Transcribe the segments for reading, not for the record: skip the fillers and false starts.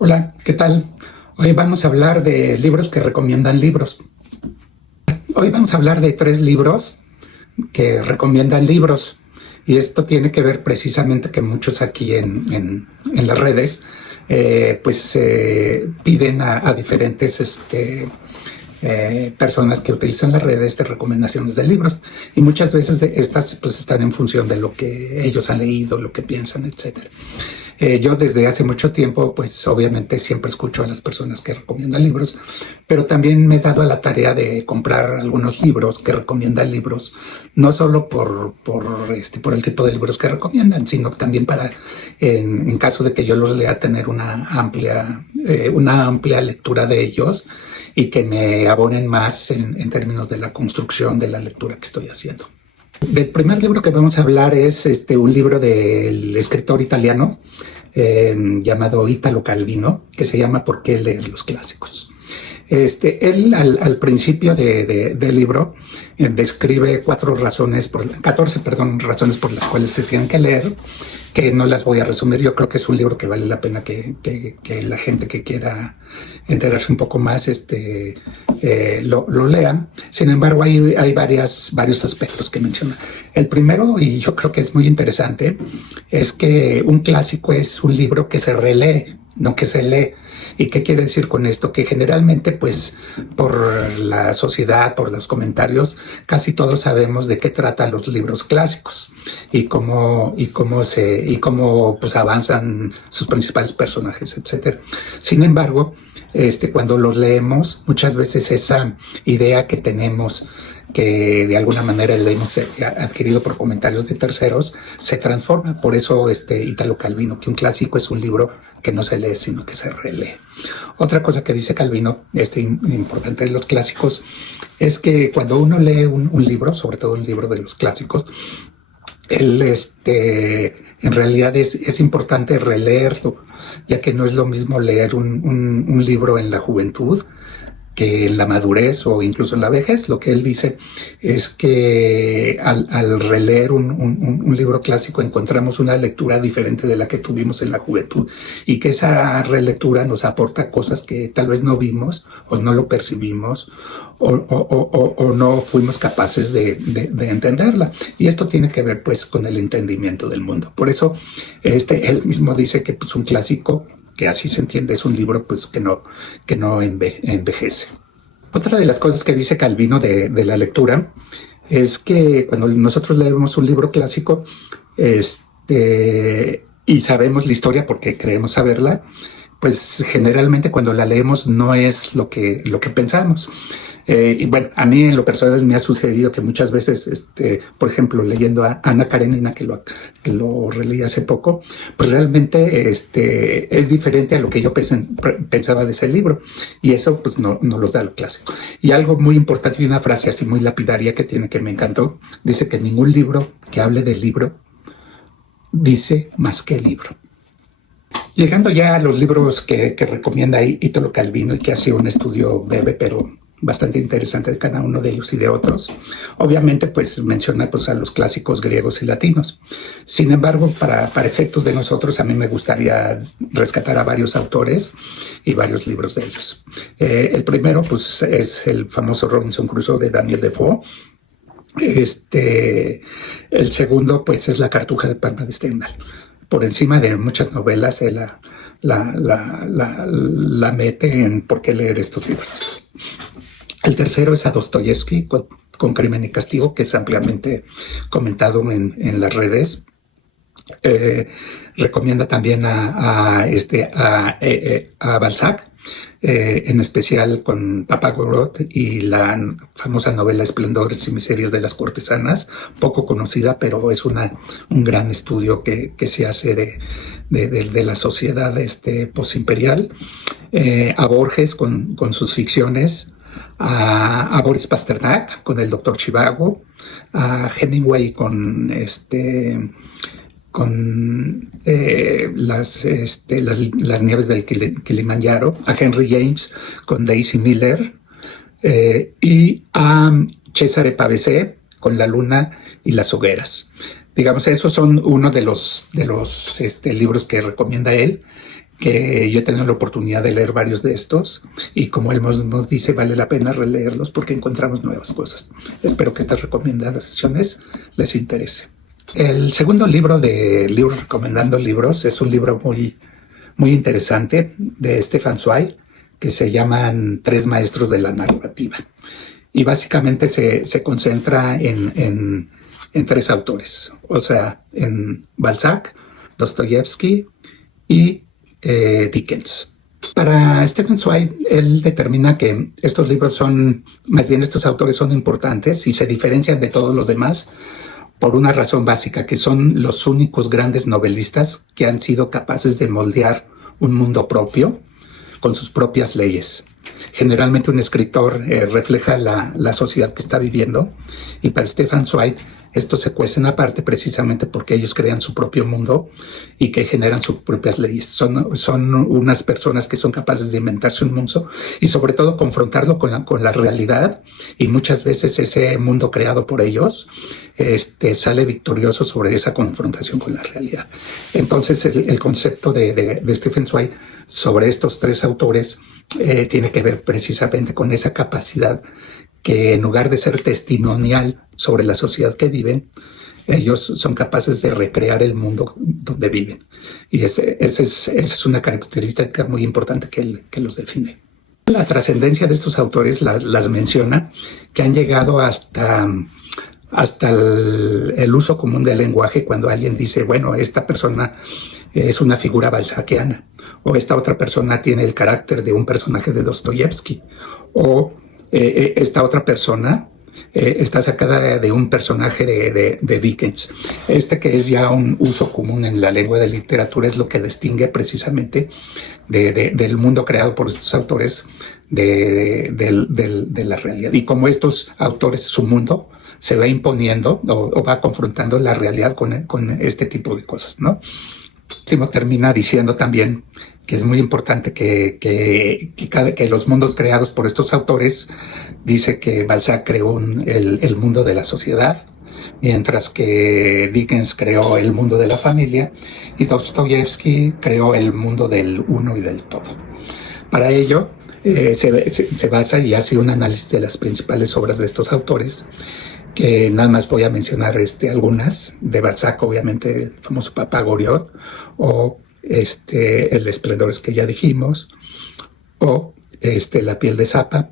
Hola, ¿qué tal? Hoy vamos a hablar de libros que recomiendan libros. Hoy vamos a hablar de 3 libros que recomiendan libros. Y esto tiene que ver precisamente que muchos aquí en las redes piden a diferentes personas que utilizan las redes de recomendaciones de libros. Y muchas veces estas pues están en función de lo que ellos han leído, lo que piensan, etcétera. Yo desde hace mucho tiempo, pues obviamente siempre escucho a las personas que recomiendan libros, pero también me he dado a la tarea de comprar algunos libros que recomiendan libros, no solo por el tipo de libros que recomiendan, sino también para, en caso de que yo los lea, tener una amplia lectura de ellos y que me abonen más en términos de la construcción de la lectura que estoy haciendo. El primer libro que vamos a hablar es un libro del escritor italiano llamado Italo Calvino, que se llama ¿Por qué leer los clásicos? Él al principio del libro describe 14 razones por las cuales se tienen que leer, que no las voy a resumir. Yo creo que es un libro que vale la pena que la gente que quiera enterarse un poco más lo lea. Sin embargo, hay varios aspectos que menciona. El primero, y yo creo que es muy interesante, es que un clásico es un libro que se relee, no que se lee. ¿Y qué quiere decir con esto? Que generalmente, pues, por la sociedad, por los comentarios, casi todos sabemos de qué tratan los libros clásicos y cómo pues avanzan sus principales personajes, etcétera. Sin embargo, cuando los leemos, muchas veces esa idea que tenemos, que de alguna manera le hemos adquirido por comentarios de terceros, se transforma. Por eso Italo Calvino, que un clásico es un libro que no se lee, sino que se relee. Otra cosa que dice Calvino, importante de los clásicos, es que cuando uno lee un libro, sobre todo un libro de los clásicos, en realidad es importante releerlo, ya que no es lo mismo leer un libro en la juventud que en la madurez o incluso en la vejez. Lo que él dice es que al releer un libro clásico encontramos una lectura diferente de la que tuvimos en la juventud, y que esa relectura nos aporta cosas que tal vez no vimos o no lo percibimos o no fuimos capaces de entenderla. Y esto tiene que ver pues con el entendimiento del mundo. Por eso él mismo dice que pues un clásico, que así se entiende, es un libro pues que no envejece. Otra de las cosas que dice Calvino de la lectura es que cuando nosotros leemos un libro clásico y sabemos la historia porque creemos saberla, pues generalmente cuando la leemos no es lo que pensamos. Y bueno, a mí en lo personal me ha sucedido que muchas veces, por ejemplo, leyendo a Ana Karenina, que lo releí hace poco, pues realmente es diferente a lo que yo pensaba de ese libro. Y eso pues no lo da lo clásico. Y algo muy importante, y una frase así muy lapidaria que tiene, que me encantó, dice que ningún libro que hable del libro dice más que el libro. Llegando ya a los libros que recomienda Italo Calvino, y que hace un estudio breve pero bastante interesante de cada uno de ellos y de otros, obviamente pues menciona pues a los clásicos griegos y latinos. Sin embargo, para efectos de nosotros, a mí me gustaría rescatar a varios autores y varios libros de ellos. El primero pues es el famoso Robinson Crusoe de Daniel Defoe. El segundo pues es La Cartuja de Palma de Stendhal. Por encima de muchas novelas, él la mete en por qué leer estos libros. El tercero es a Dostoyevsky con Crimen y Castigo, que es ampliamente comentado en las redes. Recomienda también a Balzac, en especial con Papagorot y la famosa novela Esplendores y Miserias de las Cortesanas, poco conocida, pero es un gran estudio que se hace de la sociedad postimperial. A Borges con sus ficciones, a Boris Pasternak con El Doctor Zhivago, a Hemingway con las nieves del Kilimanjaro, a Henry James con Daisy Miller, y a Cesare Pavese con La Luna y las Hogueras. Digamos, esos son uno de los libros que recomienda él, que yo he tenido la oportunidad de leer varios de estos y como él nos dice, vale la pena releerlos porque encontramos nuevas cosas. Espero que estas recomendaciones les interese. El segundo libro de Libros Recomendando Libros es un libro muy interesante de Stefan Zweig que se llaman Tres Maestros de la Narrativa. Y básicamente se concentra en tres autores, o sea, en Balzac, Dostoyevsky y Dickens. Para Stefan Zweig, él determina que estos libros estos autores son importantes y se diferencian de todos los demás por una razón básica, que son los únicos grandes novelistas que han sido capaces de moldear un mundo propio con sus propias leyes. Generalmente un escritor refleja la sociedad que está viviendo y para Stefan Zweig estos se cuecen aparte precisamente porque ellos crean su propio mundo y que generan sus propias leyes. Son unas personas que son capaces de inventarse un mundo y sobre todo confrontarlo con la realidad y muchas veces ese mundo creado por ellos sale victorioso sobre esa confrontación con la realidad. Entonces el concepto de Stefan Zweig sobre estos tres autores tiene que ver precisamente con esa capacidad que en lugar de ser testimonial sobre la sociedad que viven, ellos son capaces de recrear el mundo donde viven. Y esa es una característica muy importante que los define. La trascendencia de estos autores las menciona, que han llegado hasta el uso común del lenguaje cuando alguien dice, bueno, esta persona es una figura balzaquiana, o esta otra persona tiene el carácter de un personaje de Dostoyevsky, o esta otra persona está sacada de un personaje de Dickens. Que es ya un uso común en la lengua de literatura es lo que distingue precisamente del mundo creado por estos autores de la realidad. Y como estos autores, su mundo se va imponiendo o va confrontando la realidad con este tipo de cosas, ¿no? Último termina diciendo también que es muy importante que los mundos creados por estos autores, dice que Balzac creó el mundo de la sociedad, mientras que Dickens creó el mundo de la familia y Dostoyevsky creó el mundo del uno y del todo. Para ello se basa y hace un análisis de las principales obras de estos autores, que nada más voy a mencionar algunas. De Balzac, obviamente, el famoso Papá Goriot, o El esplendor que ya dijimos, o La piel de Zapa.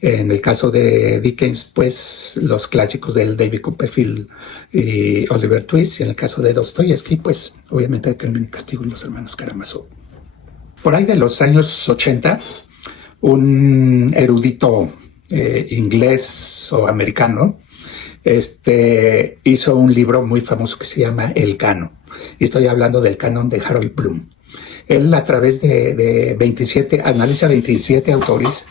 En el caso de Dickens, pues los clásicos del David Copperfield y Oliver Twist, y en el caso de Dostoyevsky, pues obviamente El crimen y castigo y los hermanos Karamazov. Por ahí de los años 80, un erudito inglés o americano hizo un libro muy famoso que se llama El Canon. Y estoy hablando del canon de Harold Bloom. Él a través de 27, analiza 27 autores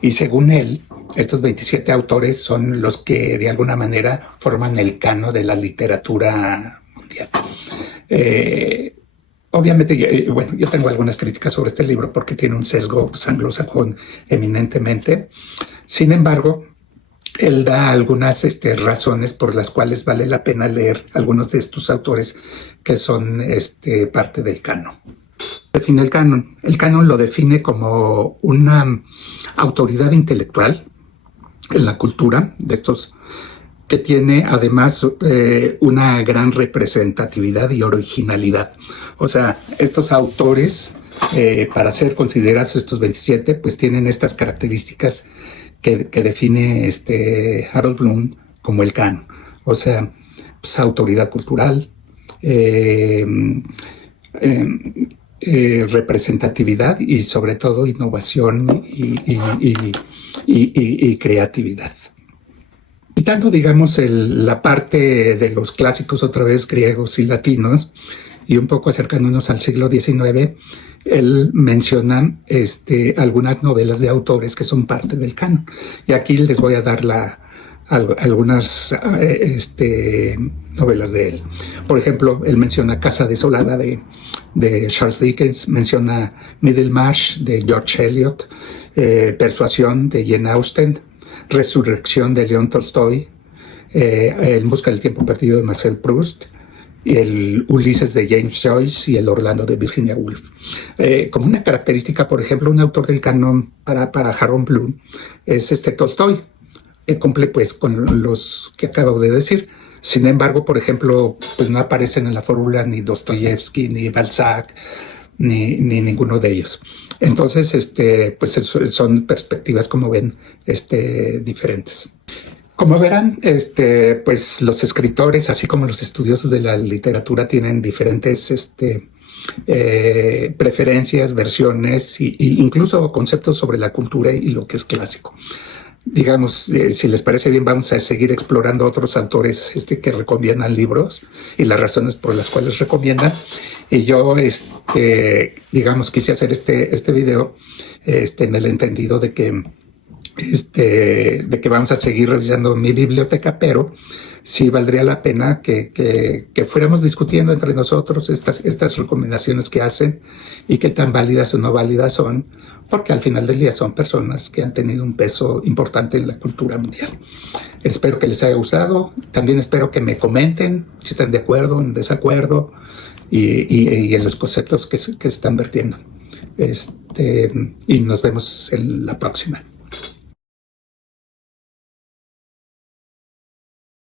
y según él, estos 27 autores son los que de alguna manera forman el canon de la literatura mundial. Obviamente, yo tengo algunas críticas sobre este libro porque tiene un sesgo anglosajón eminentemente. Sin embargo, él da algunas razones por las cuales vale la pena leer algunos de estos autores que son parte del canon. Define el canon. El canon lo define como una autoridad intelectual en la cultura de estos que tiene además una gran representatividad y originalidad. O sea, estos autores, para ser considerados estos 27, pues tienen estas características que define Harold Bloom como el canon. O sea, pues, autoridad cultural, representatividad y sobre todo innovación y creatividad. Quitando, digamos, la parte de los clásicos otra vez griegos y latinos y un poco acercándonos al siglo XIX, él menciona algunas novelas de autores que son parte del canon. Y aquí les voy a dar algunas novelas de él. Por ejemplo, él menciona Casa Desolada de Charles Dickens, menciona Middlemarch de George Eliot, Persuasión de Jane Austen, Resurrección de León Tolstoy, En busca del tiempo perdido de Marcel Proust, el Ulises de James Joyce y el Orlando de Virginia Woolf. Como una característica, por ejemplo, un autor del canon para Harold Bloom es Tolstoy. Cumple pues con los que acabo de decir. Sin embargo, por ejemplo, pues no aparecen en la fórmula ni Dostoyevsky, ni Balzac, ni ninguno de ellos. Entonces, pues son perspectivas, como ven, diferentes. Como verán, pues los escritores, así como los estudiosos de la literatura, tienen diferentes preferencias, versiones e incluso conceptos sobre la cultura y lo que es clásico. Digamos, si les parece bien, vamos a seguir explorando otros autores que recomiendan libros y las razones por las cuales recomiendan. Y yo, digamos, quise hacer este video en el entendido de que vamos a seguir revisando mi biblioteca, pero sí valdría la pena que fuéramos discutiendo entre nosotros estas recomendaciones que hacen y qué tan válidas o no válidas son, porque al final del día son personas que han tenido un peso importante en la cultura mundial. Espero que les haya gustado. También espero que me comenten si están de acuerdo, en desacuerdo y en los conceptos que están vertiendo. Y nos vemos en la próxima.